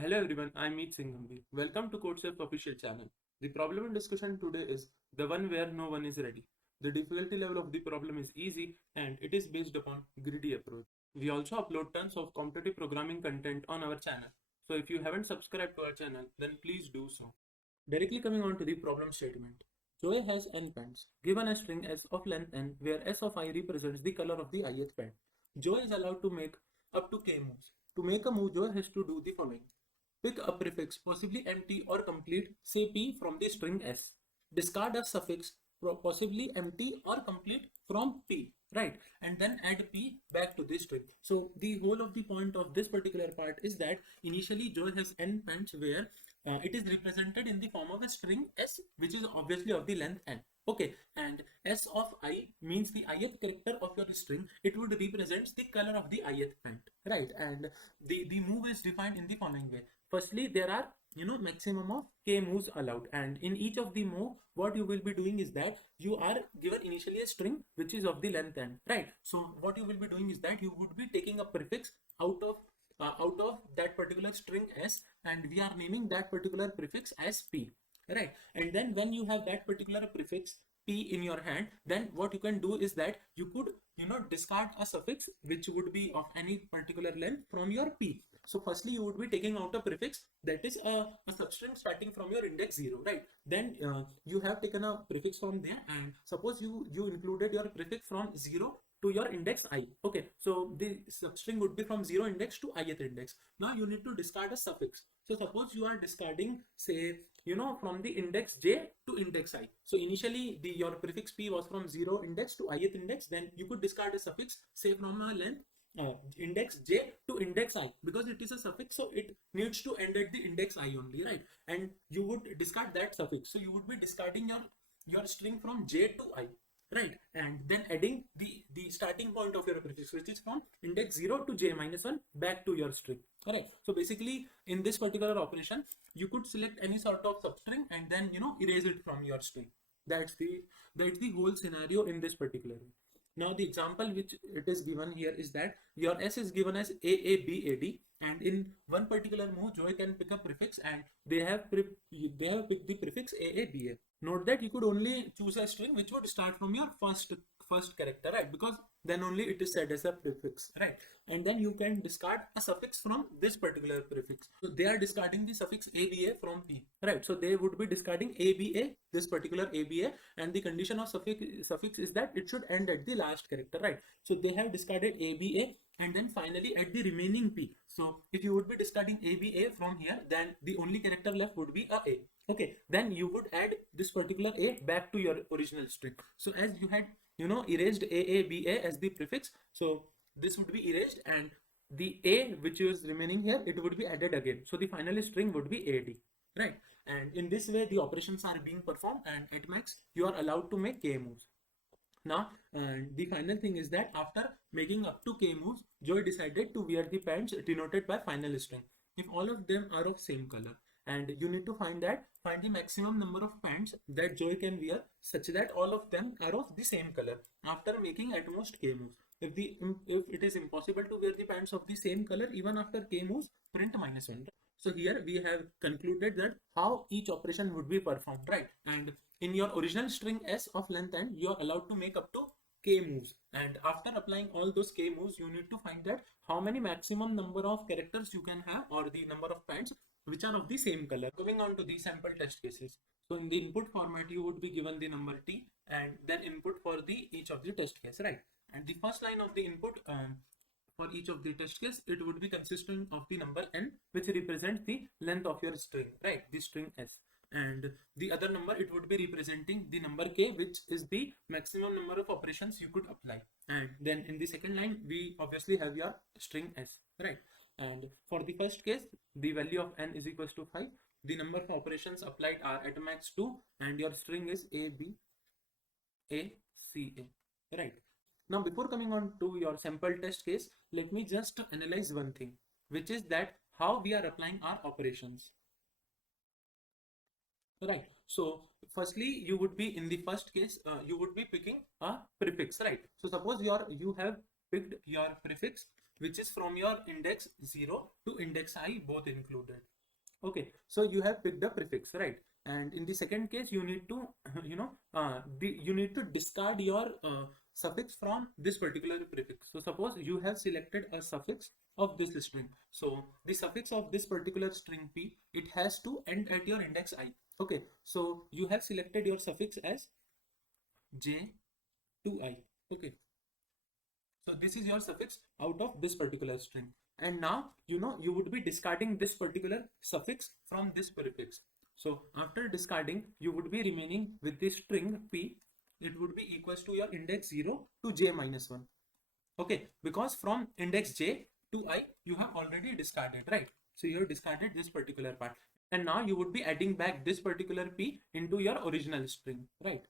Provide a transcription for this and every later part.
Hello everyone, I'm Singh. Welcome to CodeChef official channel. The problem in discussion today is the one where no one is ready. The difficulty level of the problem is easy and it is based upon greedy approach. We also upload tons of competitive programming content on our channel. So if you haven't subscribed to our channel, then please do so. Directly coming on to the problem statement. Joy has n pens. Given a string s of length n, where s of I represents the color of the ith pen. Joy is allowed to make up to k moves. To make a move, Joy has to do the following. Pick a prefix, possibly empty or complete, say p from the string s. Discard a suffix, possibly empty or complete from p, right? And then add p back to the string. So the whole of the point of this particular part is that initially Joy has n pens where it is represented in the form of a string s, which is obviously of the length n. Okay, and s of I means the ith character of your string. It would represent the color of the ith pen, right? And the move is defined in the following way. Firstly, there are maximum of k moves allowed, and in each of the move, what you will be doing is that you are given initially a string which is of the length n, right? So what you will be doing is that you would be taking a prefix out of that particular string s, and we are naming that particular prefix as p, right? And then when you have that particular prefix p in your hand, then what you can do is that you could discard a suffix which would be of any particular length from your p. So firstly you would be taking out a prefix that is a substring starting from your index 0, right? Then you have taken a prefix from there, and suppose you included your prefix from 0 to your index I. Okay, so the substring would be from 0 index to ith index. Now you need to discard a suffix. So suppose you are discarding, say, from the index j to index I. So initially your prefix p was from 0 index to ith index. Then you could discard a suffix, say from a length index j to index I, because it is a suffix, so it needs to end at the index I only, right? And you would discard that suffix. So you would be discarding your string from j to I, right? And then adding the starting point of your prefix, which is from index 0 to j minus 1 back to your string. All right, so basically in this particular operation you could select any sort of substring and then erase it from your string. That's the whole scenario in this particular way. Now the example which it is given here is that your s is given as AABAD, and in one particular move Joy can pick a prefix, and they have picked the prefix AABA. Note that you could only choose a string which would start from your first character, right? Because then only it is said as a prefix, right? And then you can discard a suffix from this particular prefix. So they are discarding the suffix ABA from P, right? So they would be discarding ABA, this particular ABA, and the condition of suffix is that it should end at the last character, right? So they have discarded ABA and then finally at the remaining P. So if you would be discarding ABA from here, then the only character left would be a A. Okay, then you would add this particular A back to your original string. So as you had erased AABA as the prefix, so this would be erased, and the A which is remaining here, it would be added again. So the final string would be AD, right? And in this way the operations are being performed, and at max you are allowed to make k moves. Now the final thing is that after making up to k moves, Joy decided to wear the pants denoted by final string if all of them are of same color, and you need to find the maximum number of pants that Joy can wear such that all of them are of the same color after making at most k moves. If it is impossible to wear the pants of the same color even after k moves, print -1. So here we have concluded that how each operation would be performed, right? And in your original string s of length n, you are allowed to make up to k moves, and after applying all those k moves, you need to find that how many maximum number of characters you can have, or the number of pants which are of the same color. Moving on to the sample test cases. So in the input format, you would be given the number t and then input for each of the test case, right? And the first line of the input for each of the test case, it would be consisting of the number n, which represents the length of your string, right? The string s. And the other number, it would be representing the number k, which is the maximum number of operations you could apply. And then in the second line, we obviously have your string s, right? And for the first case, the value of n is equals to 5. The number of operations applied are at max 2, and your string is A, B, A, C, A, right? Now, before coming on to your sample test case, let me just analyze one thing, which is that how we are applying our operations. Right. So firstly, you would be in the first case, you would be picking a prefix, right? So suppose you have picked your prefix which is from your index 0 to index I both included. Okay, so you have picked a prefix, right? And in the second case, you need to, you need to discard your suffix from this particular prefix. So suppose you have selected a suffix of this string. So the suffix of this particular string p, it has to end at your index I. Okay, so you have selected your suffix as j to I. Okay, so this is your suffix out of this particular string. And now, you would be discarding this particular suffix from this prefix. So after discarding, you would be remaining with this string p. It would be equals to your index 0 to j minus 1. Okay, because from index j to I, you have already discarded, right? So you have discarded this particular part. And now you would be adding back this particular p into your original string, right?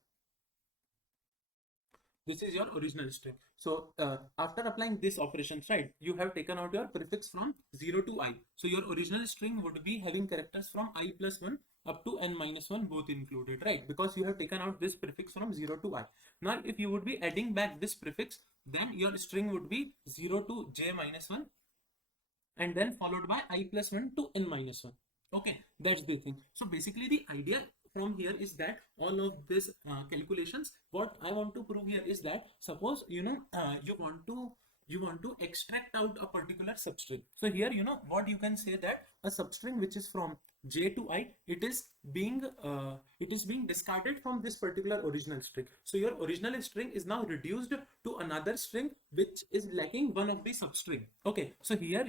This is your original string. So after applying these operations, right, you have taken out your prefix from 0 to I. So your original string would be having characters from I plus 1 up to n minus 1 both included, right? Because you have taken out this prefix from 0 to I. Now if you would be adding back this prefix, then your string would be 0 to j minus 1 and then followed by I plus 1 to n minus 1. Okay, that's the thing. So basically the idea from here is that all of this calculations, what I want to prove here is that suppose you want to extract out a particular substring. So here what you can say that a substring which is from j to I, it is being discarded from this particular original string. So your original string is now reduced to another string which is lacking one of the substring. Okay, so here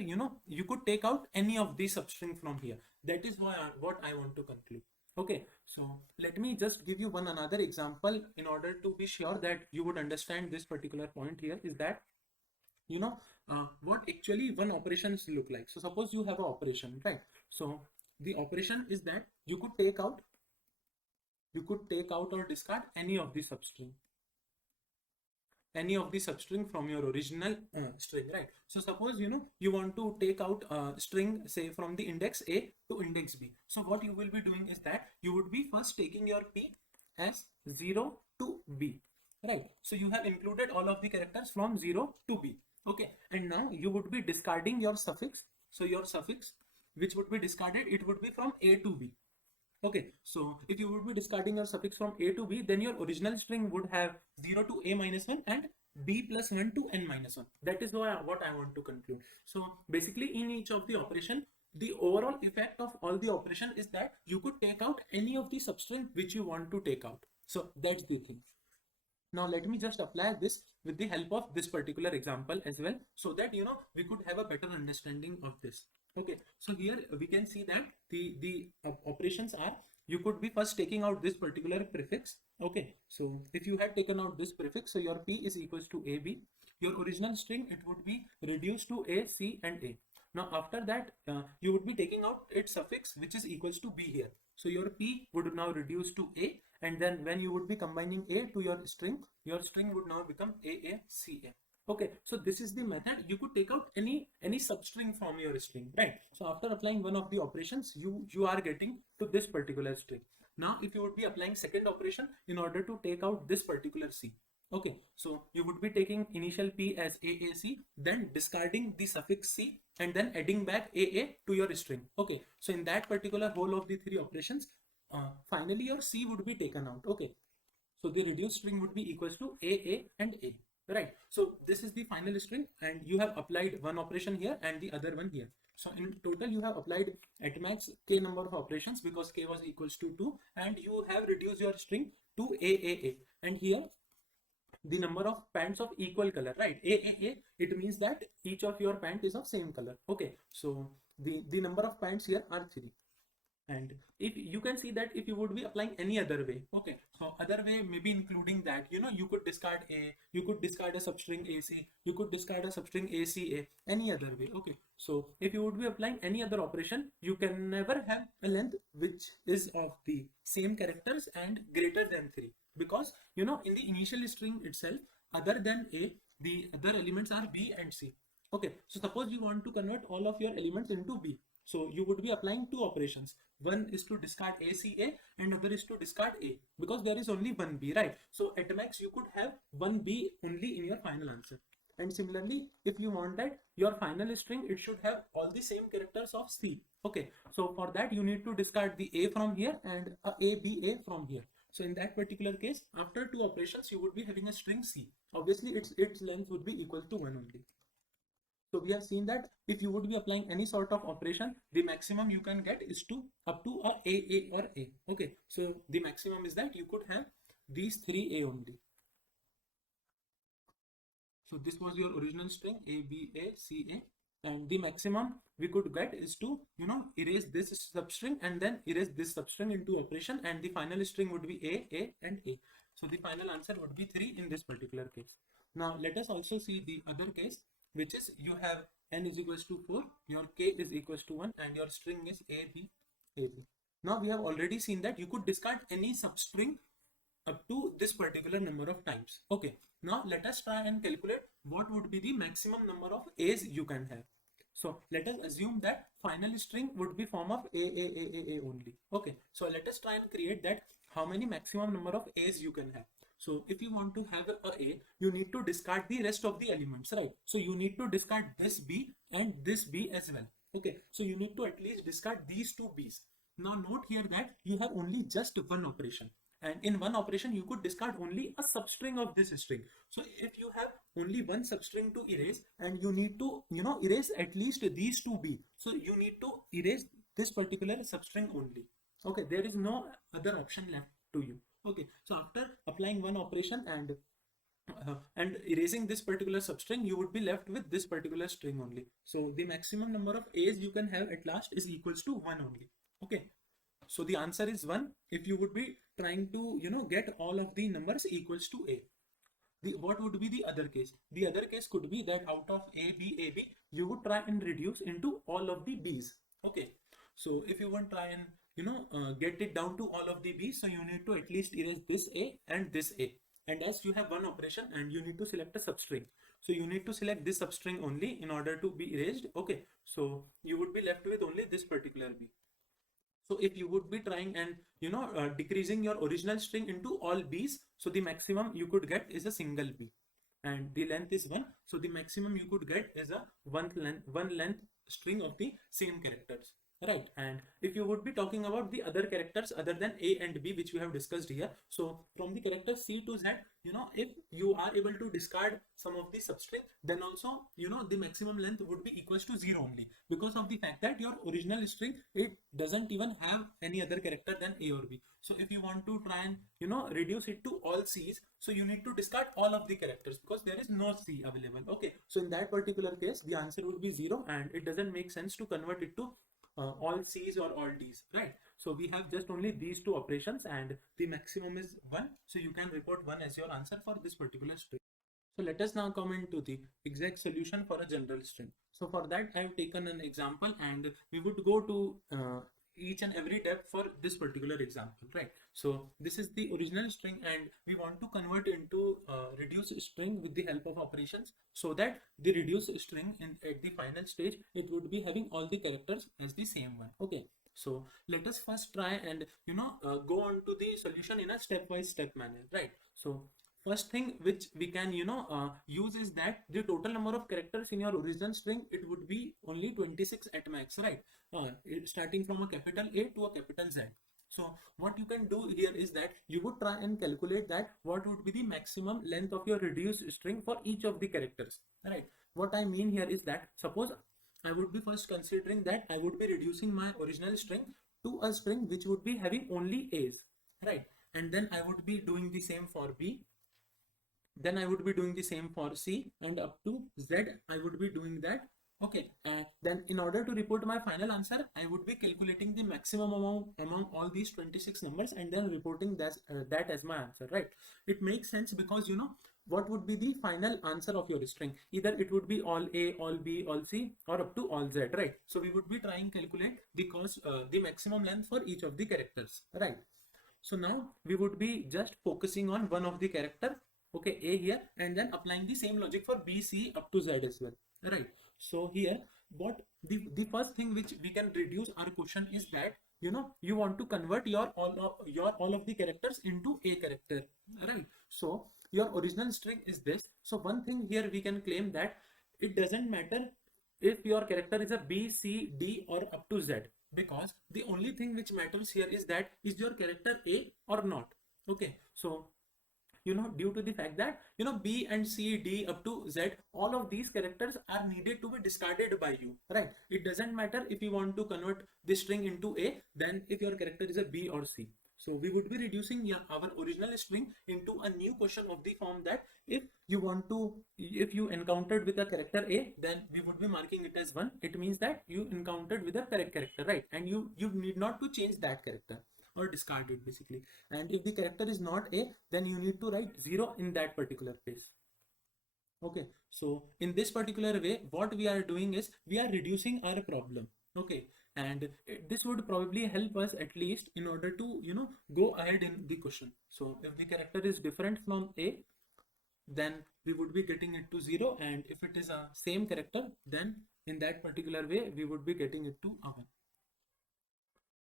you could take out any of the substring from here. That is what I want to conclude. Okay, so let me just give you another example in order to be sure that you would understand this particular point here is that what actually one operations look like. So suppose you have an operation, right? So the operation is that you could take out or discard any of the substring from your original string, right? So suppose you want to take out a string, say from the index A to index B. So what you will be doing is that you would be first taking your P as 0 to B, right? So you have included all of the characters from 0 to B. Okay, and now you would be discarding your suffix. So your suffix which would be discarded, it would be from A to B. Okay, so if you would be discarding your suffix from A to B, then your original string would have 0 to A minus 1 and B plus 1 to N minus 1. That is what I want to conclude. So basically in each of the operation, the overall effect of all the operation is that you could take out any of the substring which you want to take out. So that's the thing. Now let me just apply this with the help of this particular example as well, so that we could have a better understanding of this. Okay, so here we can see that the operations are, you could be first taking out this particular prefix. Okay, so if you had taken out this prefix, so your P is equals to AB. Your original string, it would be reduced to A, C and A. Now after that you would be taking out its suffix which is equals to B here. So your P would now reduce to A, and then when you would be combining A to your string would now become AACA. Okay, so this is the method. You could take out any substring from your string, right? So after applying one of the operations, you are getting to this particular string. Now if you would be applying second operation in order to take out this particular C. Okay, so you would be taking initial P as AAC, then discarding the suffix C and then adding back AA to your string. Okay, so in that particular whole of the three operations, finally your C would be taken out. Okay, so the reduced string would be equals to AA and A, right? So this is the final string and you have applied one operation here and the other one here. So in total you have applied at max k number of operations because k was equals to 2, and you have reduced your string to AAA, and here the number of pants of equal color, right? AAA, it means that each of your pant is of same color. Okay, so the number of pants here are 3. And if you can see that if you would be applying any other way, okay, so other way maybe including that you could discard A, you could discard a substring AC, you could discard a substring ACA, any other way. Okay, so if you would be applying any other operation, you can never have a length which is of the same characters and greater than 3, because in the initial string itself, other than A, the other elements are B and C. Okay, so suppose you want to convert all of your elements into B. So you would be applying two operations. One is to discard ACA and other is to discard A, because there is only one B, right? So at max you could have one B only in your final answer. And similarly, if you want that your final string, it should have all the same characters of C. Okay, so for that you need to discard the A from here and A, B, A from here. So in that particular case, after two operations, you would be having a string C. Obviously, its length would be equal to 1 only. So we have seen that if you would be applying any sort of operation, the maximum you can get is to up to a or A. Okay, so the maximum is that you could have these three A only. So this was your original string A, B, A, C, A, and the maximum we could get is to erase this substring and then erase this substring into operation, and the final string would be A, and A. So the final answer would be 3 in this particular case. Now let us also see the other case, which is you have n is equals to 4, your k is equals to 1, and your string is A, B, A, B. Now we have already seen that you could discard any substring up to this particular number of times. Okay, now let us try and calculate what would be the maximum number of A's you can have. So let us assume that final string would be form of A only. Okay, so let us try and create that how many maximum number of A's you can have. So if you want to have A, you need to discard the rest of the elements, right? So you need to discard this B and this B as well. Okay, so you need to at least discard these two B's. Now note here that you have only just one operation, and in one operation you could discard only a substring of this string. So if you have only one substring to erase and you need to erase at least these two B, so you need to erase this particular substring only. Okay, there is no other option left to you. Okay, so after applying one operation and erasing this particular substring, you would be left with this particular string only. So the maximum number of A's you can have at last is equals to 1 only. Okay, so the answer is 1 if you would be trying to get all of the numbers equals to A. What would be the other case? The other case could be that out of A, B, you would try and reduce into all of the B's. Okay, so if you want to try and get it down to all of the B's, so you need to at least erase this A and this A. And as you have one operation and you need to select a substring, so you need to select this substring only in order to be erased. Okay, so you would be left with only this particular B. So if you would be trying and decreasing your original string into all B's, so the maximum you could get is a single B, and the length is 1. So the maximum you could get is a one length string of the same characters. Right, and if you would be talking about the other characters other than A and B, which we have discussed here, so from the characters C to Z, if you are able to discard some of the substring, then also the maximum length would be equals to 0 only, because of the fact that your original string, it doesn't even have any other character than A or B. So if you want to try and reduce it to all C's, so you need to discard all of the characters because there is no C available. Okay, so in that particular case, the answer would be 0, and it doesn't make sense to convert it to all C's or all D's, right? So we have just only these two operations and the maximum is 1. So you can report 1 as your answer for this particular string. So let us now come into the exact solution for a general string. So for that, I have taken an example and we would go to each and every step for this particular example, right? So this is the original string and we want to convert into reduced string with the help of operations, so that the reduced string at the final stage, it would be having all the characters as the same one. Okay, so let us first try and go on to the solution in a step-by-step manner, right? So first thing which we can use is that the total number of characters in your original string, it would be only 26 at max, right? Starting from a capital A to a capital Z. So what you can do here is that you would try and calculate that what would be the maximum length of your reduced string for each of the characters, right? What I mean here is that suppose I would be first considering that I would be reducing my original string to a string which would be having only A's, right? And then I would be doing the same for B. Then I would be doing the same for C, and up to Z I would be doing that. Okay, then in order to report my final answer, I would be calculating the maximum among all these 26 numbers and then reporting that as my answer, right? It makes sense because what would be the final answer of your string? Either it would be all A, all B, all C, or up to all Z, right? So we would be trying to calculate the maximum length for each of the characters, right? So now we would be just focusing on one of the character, okay, A here, and then applying the same logic for B, C up to Z as well, right? So here, what the first thing which we can reduce our question is that you want to convert your all of the characters into A character, right? So your original string is this. So one thing here we can claim that it doesn't matter if your character is a B, C, D or up to Z, because the only thing which matters here is that is your character A or not. Okay, so due to the fact that B and C, D up to Z, all of these characters are needed to be discarded by you, right? It doesn't matter if you want to convert this string into A, then if your character is a B or C. So we would be reducing our original string into a new question of the form that if you encountered with a character A, then we would be marking it as 1. It means that you encountered with a correct character, right? And you need not to change that character or discard it basically. And if the character is not A, then you need to write 0 in that particular case. Okay, so in this particular way, what we are doing is we are reducing our problem. Okay, and this would probably help us at least in order to go ahead in the question. So if the character is different from A, then we would be getting it to 0, and if it is a same character, then in that particular way we would be getting it to a 1.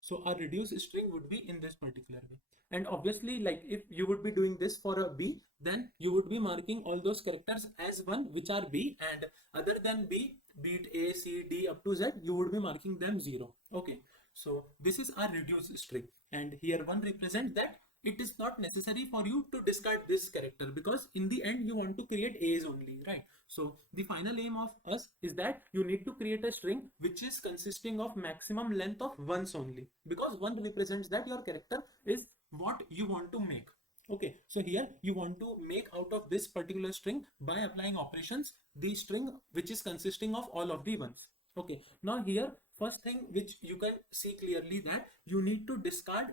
So our reduced string would be in this particular way. And obviously, like if you would be doing this for a B, then you would be marking all those characters as 1 which are B, and other than B, be it A, C, D up to Z, you would be marking them 0. Okay, so this is our reduced string, and here 1 represents that it is not necessary for you to discard this character, because in the end you want to create A's only, right? So the final aim of us is that you need to create a string which is consisting of maximum length of 1s only, because 1 represents that your character is what you want to make. Okay, so here you want to make out of this particular string by applying operations the string which is consisting of all of the 1s. Okay, now here first thing which you can see clearly that you need to discard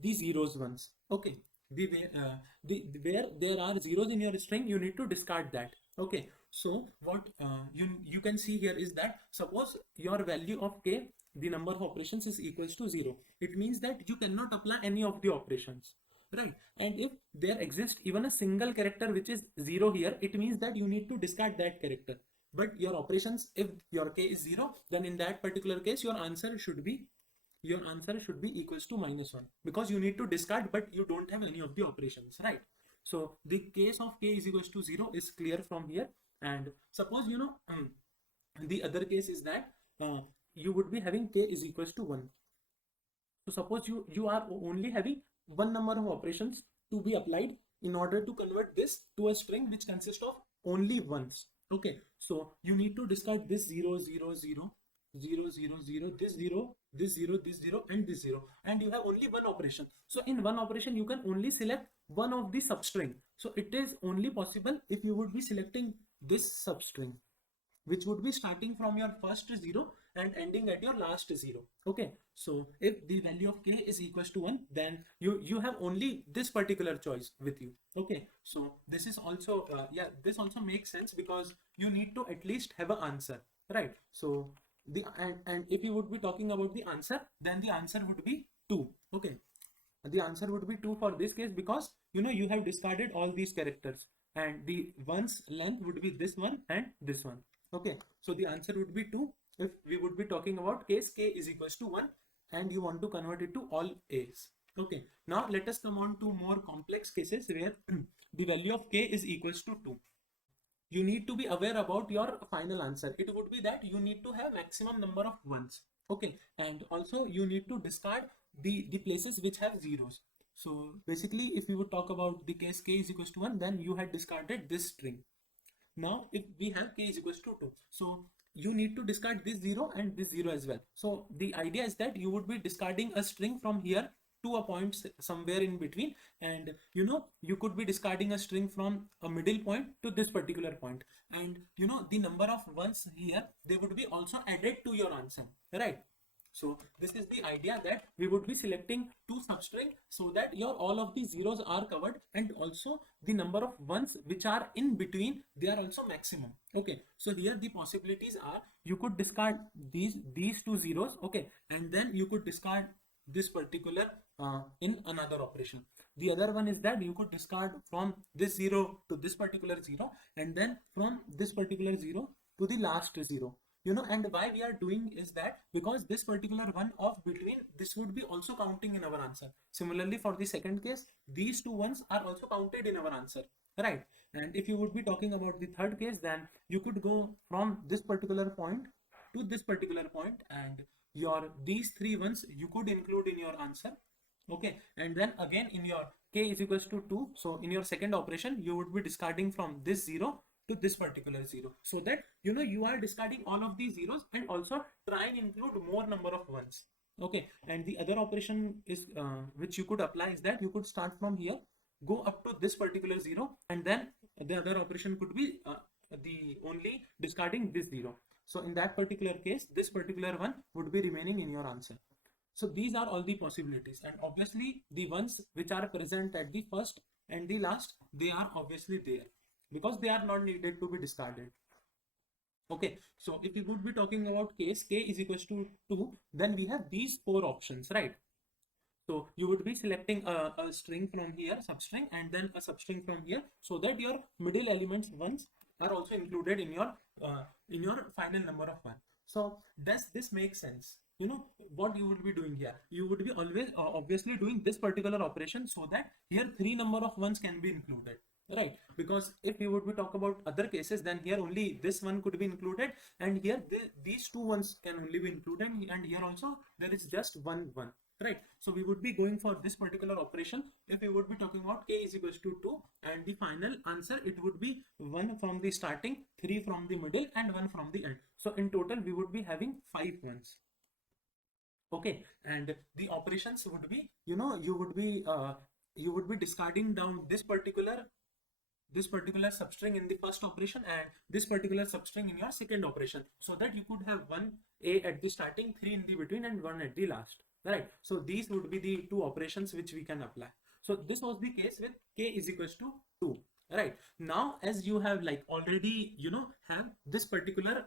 the zeros ones. Okay, where there are zeros in your string, you need to discard that. Okay, so what you can see here is that suppose your value of k, the number of operations, is equals to 0. It means that you cannot apply any of the operations, right? And if there exists even a single character which is 0 here, it means that you need to discard that character. But your operations, if your k is 0, then in that particular case your answer should be equals to -1, because you need to discard but you don't have any of the operations, right? So the case of k is equals to 0 is clear from here. And suppose the other case is that you would be having k is equals to 1. So suppose you are only having one number of operations to be applied in order to convert this to a string which consists of only ones. Okay, so you need to discard this 0, 0, 0, 0, 0, 0, this 0, this 0, this 0, and this 0, and you have only one operation. So in one operation you can only select one of the substring. So it is only possible if you would be selecting this substring, which would be starting from your first 0 and ending at your last 0. Okay, so if the value of k is equals to 1, then you have only this particular choice with you. Okay, so this is also this also makes sense, because you need to at least have an answer, right? So and if you would be talking about the answer, then the answer would be 2. Okay, the answer would be 2 for this case, because you have discarded all these characters, and the one's length would be this one and this one. Okay, so the answer would be 2 if we would be talking about case k is equals to 1 and you want to convert it to all a's. Okay, now let us come on to more complex cases where the value of k is equals to 2. You need to be aware about your final answer. It would be that you need to have maximum number of ones. Okay, and also you need to discard the places which have zeros. So basically, if you would talk about the case k is equals to 1, then you had discarded this string. Now if we have k is equals to 2, so you need to discard this 0 and this 0 as well. So the idea is that you would be discarding a string from here to a point somewhere in between, and you could be discarding a string from a middle point to this particular point, and the number of ones here, they would be also added to your answer, right? So this is the idea, that we would be selecting two substring so that all of the zeros are covered, and also the number of ones which are in between, they are also maximum. Okay, so here the possibilities are you could discard these two zeros, okay, and then you could discard this particular in another operation. The other one is that you could discard from this 0 to this particular 0, and then from this particular 0 to the last 0. And why we are doing is that because this particular one of between, this would be also counting in our answer. Similarly, for the second case, these two ones are also counted in our answer, right? And if you would be talking about the third case, then you could go from this particular point to this particular point, and your these three ones you could include in your answer. Okay, and then again in your k is equals to 2, so in your second operation you would be discarding from this 0 to this particular 0, so that you are discarding all of these zeros and also try and include more number of ones. Okay, and the other operation is which you could apply is that you could start from here, go up to this particular 0, and then the other operation could be the only discarding this 0. So in that particular case, this particular one would be remaining in your answer. So these are all the possibilities, and obviously the ones which are present at the first and the last, they are obviously there because they are not needed to be discarded. Okay, so if we would be talking about case k is equals to 2, then we have these 4 options, right? So you would be selecting a string from here, substring, and then a substring from here, so that your middle elements ones are also included in your final number of 1. So does this make sense? What you would be doing here, you would be always obviously doing this particular operation so that here 3 number of ones can be included, right? Because if you would be talk about other cases, then here only this one could be included, and here these two ones can only be included, and here also there is just one, right? So we would be going for this particular operation if we would be talking about k is equals to 2, and the final answer, it would be 1 from the starting, 3 from the middle, and 1 from the end. So in total we would be having 5 ones. Okay, and the operations would be, you would be discarding down this particular substring in the first operation and this particular substring in your second operation, so that you could have 1 a at the starting, 3 in the between, and 1 at the last, right? So these would be the 2 operations which we can apply. So this was the case with k is equals to 2, right? Now as you have like already have these particular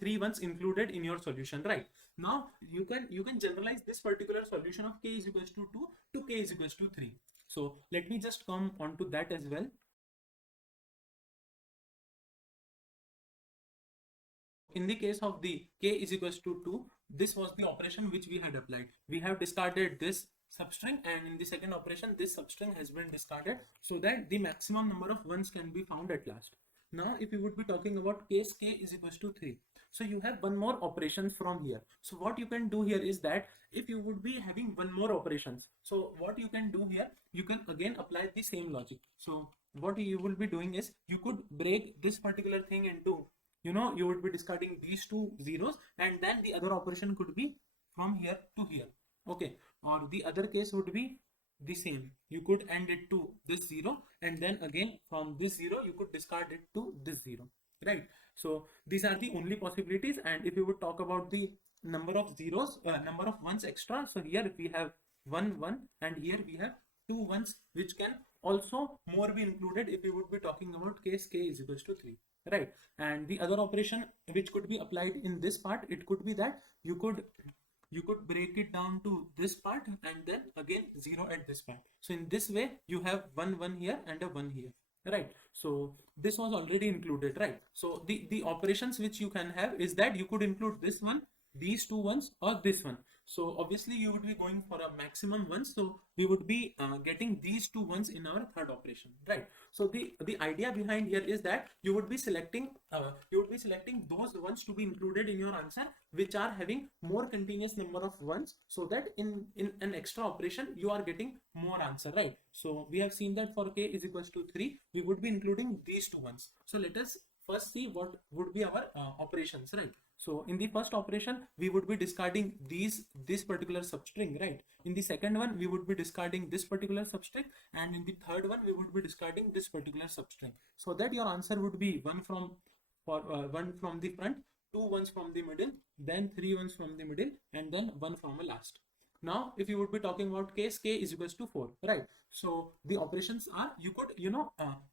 3 ones included in your solution, right? Now you can generalize this particular solution of k is equals to 2 to k is equals to 3. So let me just come on to that as well. In the case of the k is equals to 2, this was the operation which we had applied. We have discarded this substring, and in the second operation this substring has been discarded, so that the maximum number of ones can be found at last. Now if you would be talking about case k is equals to 3, so you have one more operation from here. So what you can do here is that if you would be having one more operations, so what you can do here, you can again apply the same logic. So what you will be doing is, you could break this particular thing into, you would be discarding these 2 zeros, and then the other operation could be from here to here. Okay, or the other case would be the same. You could end it to this 0, and then again from this 0 you could discard it to this 0, right? So these are the only possibilities. And if you would talk about the number of zeros, number of ones extra, so here we have 1 1, and here we have 2 ones, which can also more be included if you would be talking about case k is equals to 3, right? And the other operation which could be applied in this part, it could be that you could break it down to this part, and then again 0 at this part. So in this way you have 1 1 here and a 1 here, right? So this was already included, right? So the operations which you can have is that you could include this one, these 2 ones, or this one. So obviously you would be going for a maximum one, so we would be getting these 2 ones in our third operation, right? So the idea behind here is that you would be selecting those ones to be included in your answer which are having more continuous number of ones, so that in an extra operation you are getting more answer, right? So we have seen that for k is equals to 3, we would be including these 2 ones. So let us first see what would be our operations, right? So in the first operation we would be discarding this particular substring, right? In the second one we would be discarding this particular substring, and in the third one we would be discarding this particular substring, so that your answer would be 1 from the front, 2 ones from the middle, then 3 ones from the middle, and then 1 from a last. Now if you would be talking about case k is equals to 4, right? So the operations are, you could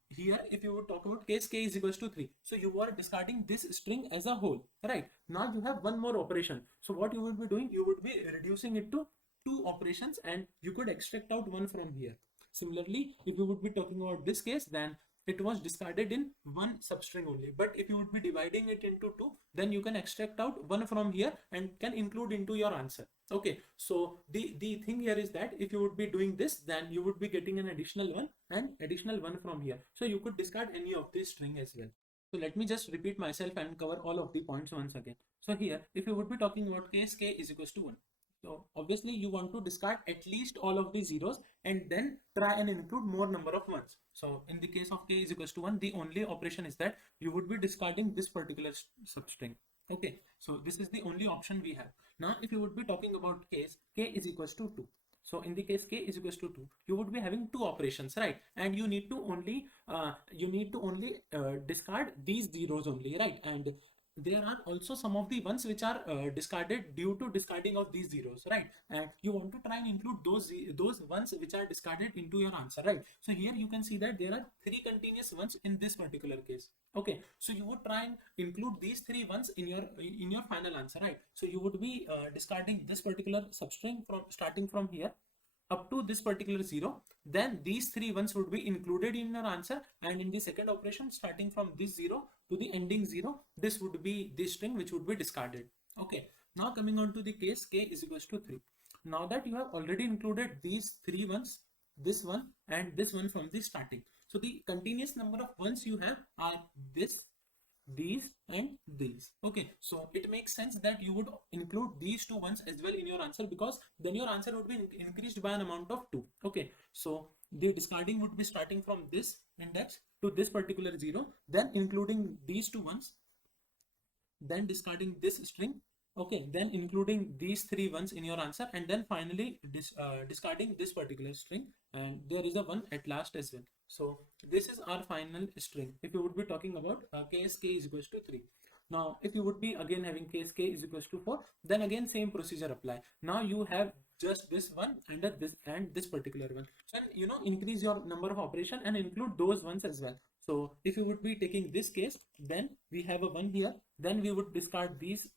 here if you would talk about case k is equals to 3, so you are discarding this string as a whole, right? Now you have one more operation, so what you would be doing, you would be reducing it to 2 operations, and you could extract out 1 from here. Similarly, if you would be talking about this case, then it was discarded in one substring only. But if you would be dividing it into two, then you can extract out one from here and can include into your answer. Okay, so the thing here is that if you would be doing this, then you would be getting an additional one and additional one from here. So you could discard any of this string as well. So let me just repeat myself and cover all of the points once again. So here, if you would be talking about case k is equals to 1. So obviously you want to discard at least all of the zeros and then try and include more number of ones. So in the case of k is equals to 1, the only operation is that you would be discarding this particular substring. Okay, so this is the only option we have. Now if you would be talking about case k is equals to 2. So in the case k is equals to 2, you would be having two operations, right? And you need to only discard these zeros only, right? And there are also some of the ones which are discarded due to discarding of these zeros, right? And you want to try and include those ones which are discarded into your answer, right? So here you can see that there are three continuous ones in this particular case. Okay, so you would try and include these three ones in your final answer, right? So you would be discarding this particular substring from starting from here up to this particular zero, then these three ones would be included in your answer, and in the second operation starting from this zero to the ending zero, this would be the string which would be discarded. Okay, now coming on to the case k is equals to 3. Now that you have already included these three ones, this one and this one from the starting, so the continuous number of ones you have are this, these and these. Okay, so it makes sense that you would include these two ones as well in your answer, because then your answer would be increased by an amount of 2. Okay, so the discarding would be starting from this index to this particular zero, then including these two ones, then discarding this string, okay, then including these three ones in your answer, and then finally discarding this particular string, and there is a one at last as well. So this is our final string if you would be talking about case k is equals to 3. Now if you would be again having case k is equals to 4, then again same procedure apply. Now you have just this one under this and this particular one, so increase your number of operation and include those ones as well. So if you would be taking this case, then we have a 1 here, then we would discard these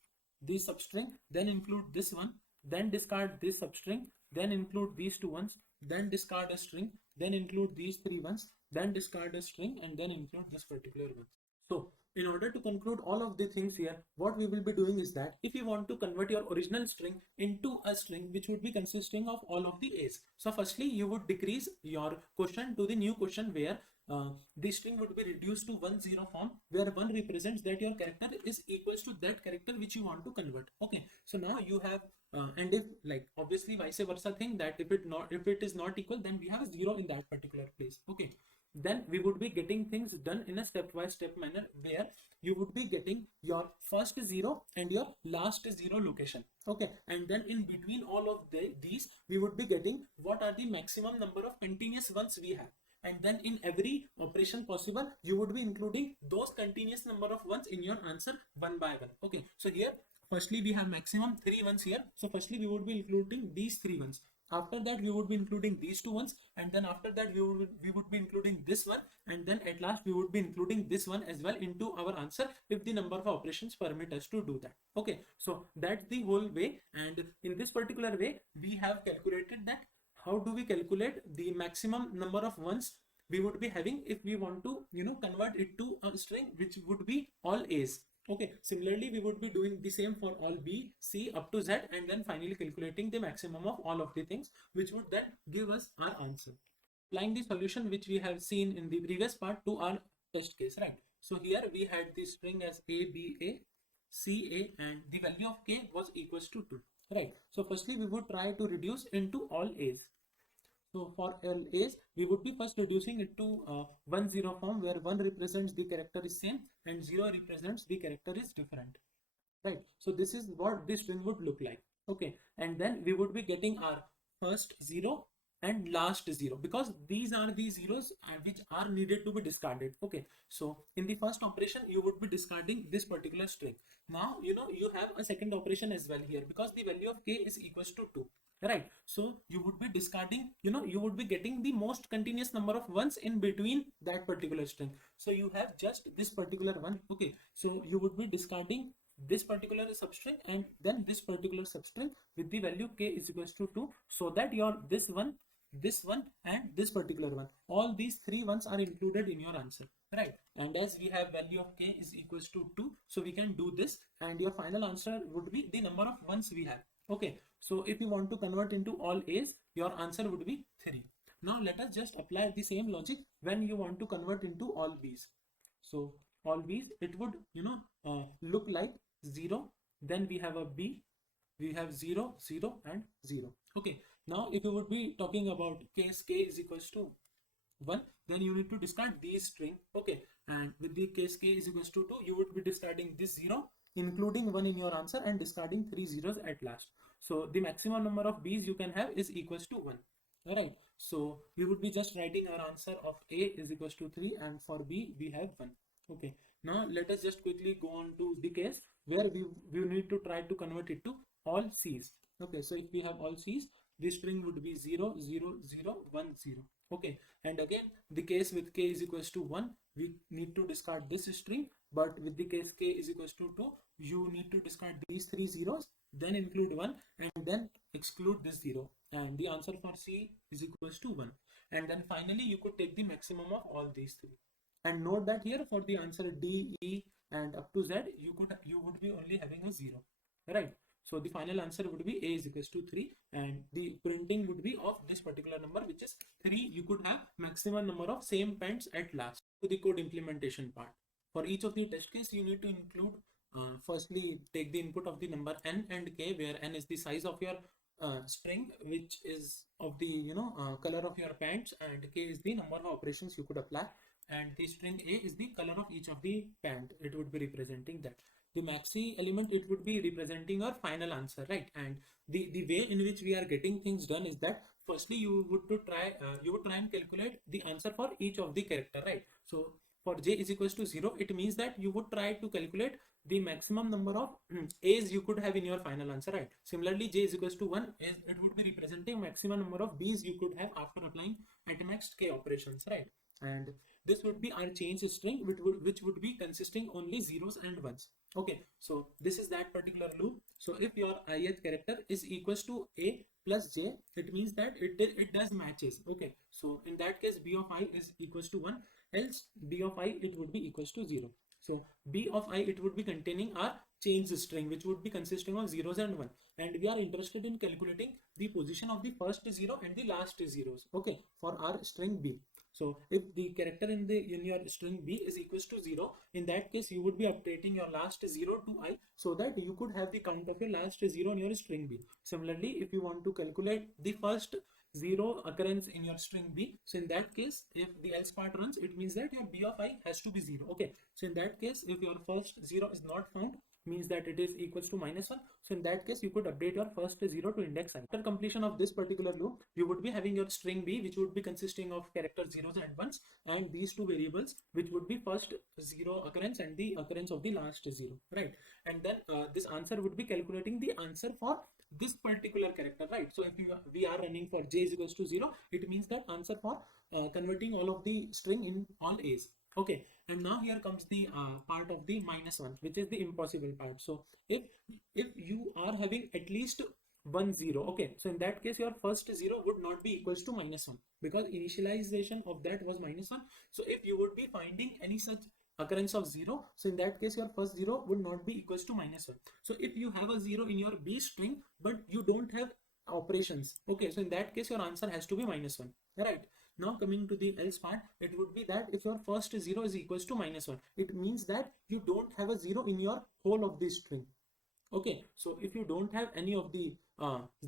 substring, then include this one, then discard this substring, then include these two ones, then discard a string, then include these three ones, then discard a string, and then include this particular one. So in order to conclude all of the things here, what we will be doing is that if you want to convert your original string into a string which would be consisting of all of the A's, so firstly you would decrease your question to the new question where the string would be reduced to 1-0 form, where 1 represents that your character is equals to that character which you want to convert. Okay, so now you have and if like obviously vice versa thing, that if it is not equal, then we have a 0 in that particular place. Okay, then we would be getting things done in a step-by-step manner, where you would be getting your first 0 and your last 0 location. Okay, and then in between all of these we would be getting what are the maximum number of continuous ones we have, and then in every operation possible you would be including those continuous number of ones in your answer one by one. Okay, so here firstly we have maximum 3 ones here, so firstly we would be including these 3 ones, after that we would be including these 2 ones, and then after that we would be including this one, and then at last we would be including this one as well into our answer if the number of operations permit us to do that. Okay, so that's the whole way, and in this particular way we have calculated that how do we calculate the maximum number of ones we would be having if we want to convert it to a string which would be all A's. Okay, similarly we would be doing the same for all B, C up to Z, and then finally calculating the maximum of all of the things, which would then give us our answer. Applying the solution which we have seen in the previous part to our test case, right? So here we had the string as A, B, A, C, A, and the value of K was equals to 2, right? So firstly we would try to reduce into all A's. So for all A's, we would be first reducing it to 1-0 form, where 1 represents the character is same and 0 represents the character is different, right? So this is what this string would look like. Okay, and then we would be getting our first 0 and last 0, because these are the zeros which are needed to be discarded. Okay, so in the first operation you would be discarding this particular string. Now you have a second operation as well here, because the value of K is equals to 2, right? So you would be discarding, you would be getting the most continuous number of ones in between that particular string. So you have just this particular one. Okay, so you would be discarding this particular substring and then this particular substring with the value K is equals to 2, so that your this one this one and this particular one. All these three ones are included in your answer, right? And as we have value of k is equals to 2, so we can do this, and your final answer would be the number of ones we have. Okay, so if you want to convert into all a's, your answer would be 3. Now let us just apply the same logic when you want to convert into all b's. So all b's, it would look like 0, then we have a b, we have 0, 0 and 0. Okay, now if you would be talking about case k is equals to 1, then you need to discard these string. Okay, and with the case k is equals to 2, you would be discarding this 0, including 1 in your answer, and discarding 3 zeros at last. So the maximum number of b's you can have is equals to 1. Alright, so we would be just writing our answer of a is equals to 3, and for b we have 1. Okay, now let us just quickly go on to the case where we need to try to convert it to all c's. Okay, so if we have all c's, the string would be 0, 0, 0, 1, 0. Okay, and again the case with k is equals to 1, we need to discard this string, but with the case k is equals to 2, you need to discard these 3 zeros, then include 1, and then exclude this 0, and the answer for c is equals to 1. And then finally you could take the maximum of all these 3. And note that here for the answer D, E and up to Z, you would be only having a 0, right? So the final answer would be a is equals to 3, and the printing would be of this particular number, which is 3. You could have maximum number of same pens at last. To the code implementation part, for each of the test case you need to include, firstly take the input of the number n and k, where n is the size of your string, which is of the color of your pants, and k is the number of operations you could apply, and the string a is the color of each of the pant. It would be representing that. The maxi element, it would be representing our final answer, right? And the way in which we are getting things done is that firstly you would try and calculate the answer for each of the character, right? So for j is equals to 0, it means that you would try to calculate the maximum number of a's you could have in your final answer, right? Similarly, j is equals to 1, it would be representing maximum number of b's you could have after applying at max k operations, right? And this would be our change string, which would be consisting only zeros and ones. Okay, so this is that particular loop. So if your ith character is equals to a plus j, it means that it does matches. Okay, so in that case b of I is equals to 1, else b of I it would be equals to 0. So b of I, it would be containing our change string, which would be consisting of zeros and 1, and we are interested in calculating the position of the first 0 and the last zeros, okay, for our string b. So if the character in your string b is equals to 0, in that case you would be updating your last 0 to I, so that you could have the count of your last 0 in your string b. Similarly, if you want to calculate the first 0 occurrence in your string b, so in that case if the else part runs, it means that your b of I has to be 0. Okay, so in that case if your first 0 is not found, means that it is equals to -1. So in that case you could update your first 0 to index I. After completion of this particular loop, you would be having your string b, which would be consisting of character zeros and ones, and these two variables, which would be first 0 occurrence and the occurrence of the last 0, right? And then this answer would be calculating the answer for this particular character, right? So if we are running for j is equals to 0, it means that answer for converting all of the string in all a's. Okay, and now here comes the part of the -1, which is the impossible part. So if you are having at least 1 0, okay, so in that case your first 0 would not be equals to -1, because initialization of that was -1. So if you would be finding any such occurrence of 0, so in that case your first 0 would not be equals to -1. So if you have a 0 in your b string but you don't have operations, okay, so in that case your answer has to be -1, right? Now coming to the else part, it would be that if your first 0 is equals to -1, it means that you don't have a 0 in your whole of the string. Okay, so if you don't have any of the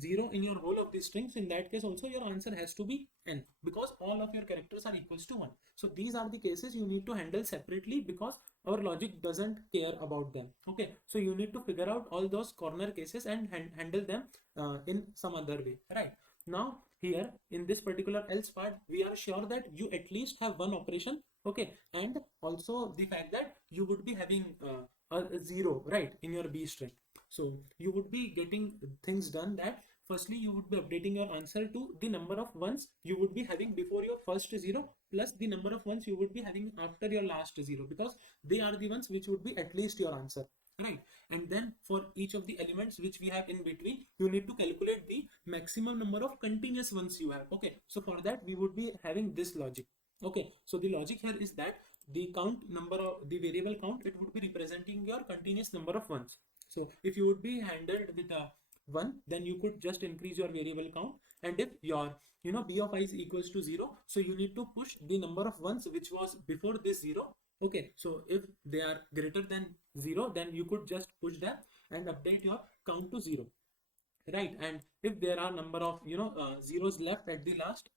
0 in your whole of the strings, in that case also your answer has to be n, because all of your characters are equals to 1. So these are the cases you need to handle separately, because our logic doesn't care about them. Okay, so you need to figure out all those corner cases and handle them in some other way, right? Now here in this particular else part, we are sure that you at least have one operation, okay, and also the fact that you would be having a 0, right, in your b string. So you would be getting things done that firstly you would be updating your answer to the number of ones you would be having before your first 0 plus the number of ones you would be having after your last 0, because they are the ones which would be at least your answer, right? And then for each of the elements which we have in between, you need to calculate the maximum number of continuous ones you have. Okay, so for that we would be having this logic. Okay, so the logic here is that the count number of the variable count, it would be representing your continuous number of ones. So if you would be handled with a 1, then you could just increase your variable count. And if your b of I is equals to 0, so you need to push the number of ones which was before this 0. Okay, so if they are greater than 0, then you could just push them and update your count to 0, right? And if there are number of zeros left at the last,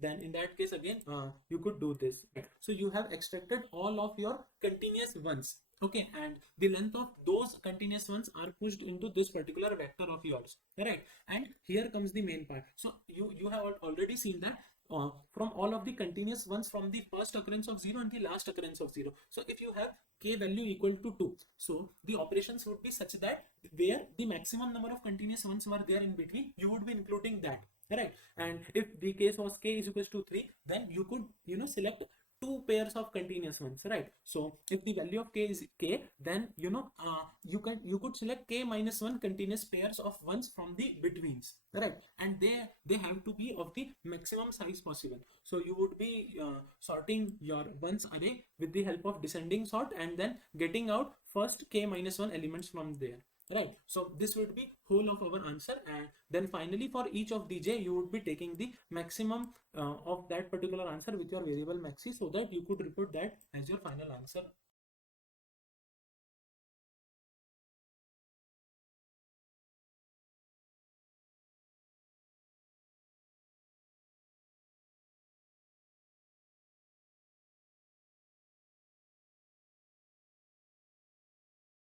then in that case again you could do this. So you have extracted all of your continuous ones. Okay, and the length of those continuous ones are pushed into this particular vector of yours, right? And here comes the main part. So you have already seen that from all of the continuous ones from the first occurrence of 0 and the last occurrence of 0. So if you have k value equal to 2, so the operations would be such that where the maximum number of continuous ones were there in between, you would be including that, right? And if the case was k is equals to 3, then you could select two pairs of continuous ones, right? So if the value of k is k, then you could select k minus 1 continuous pairs of ones from the betweens, right? And they have to be of the maximum size possible. So you would be sorting your ones array with the help of descending sort and then getting out first k minus 1 elements from there, right? So this would be whole of our answer. And then finally for each of dj you would be taking the maximum of that particular answer with your variable maxi, so that you could report that as your final answer